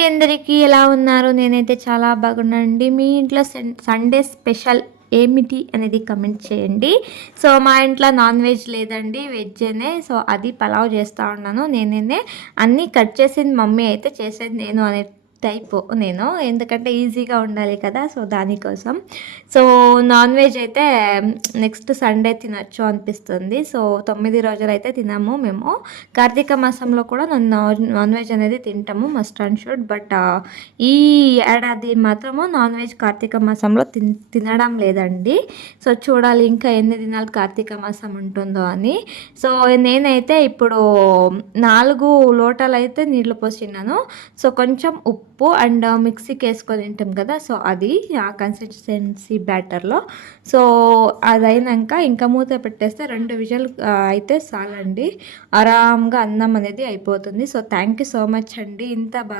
అండి అందరికీ ఎలా ఉన్నారు? నేనైతే చాలా బాగున్నానండి. మీ ఇంట్లో సండే స్పెషల్ ఏమిటి అనేది కమెంట్ చేయండి. సో మా ఇంట్లో నాన్ వెజ్ లేదండి, వెజ్జేనే. సో అది పలావ్ చేస్తూ ఉన్నాను. నేనే అన్నీ కట్ చేసింది మమ్మీ, అయితే చేసేది నేను అనే టైపు నేను, ఎందుకంటే ఈజీగా ఉండాలి కదా, సో దానికోసం. సో నాన్ వెజ్ అయితే నెక్స్ట్ సండే తినొచ్చు అనిపిస్తుంది. సో 9 రోజులు అయితే తినము మేము. కార్తీక మాసంలో కూడా నాన్ వెజ్ అనేది తింటాము, మస్ట్ అండ్ షుడ్. బట్ ఈ ఏడాది మాత్రము నాన్ వెజ్ కార్తీక మాసంలో తినడం లేదండి. సో చూడాలి ఇంకా ఎన్ని దినాలు కార్తీక మాసం ఉంటుందో అని. సో నేనైతే ఇప్పుడు 4 లోటాలు అయితే నీళ్లు పోసినాను. సో కొంచెం ఉప్పు అండ్ మిక్సీకి వేసుకొని తింటాం కదా, సో అది ఆ కన్సిస్టెన్సీ బ్యాటర్లో. సో అదైనాక ఇంకా మూత పెట్టేస్తే 2 విజల్ అయితే చాలండి, ఆరామ్గా అన్నం అనేది అయిపోతుంది. So thank you so much అండి. ఇంత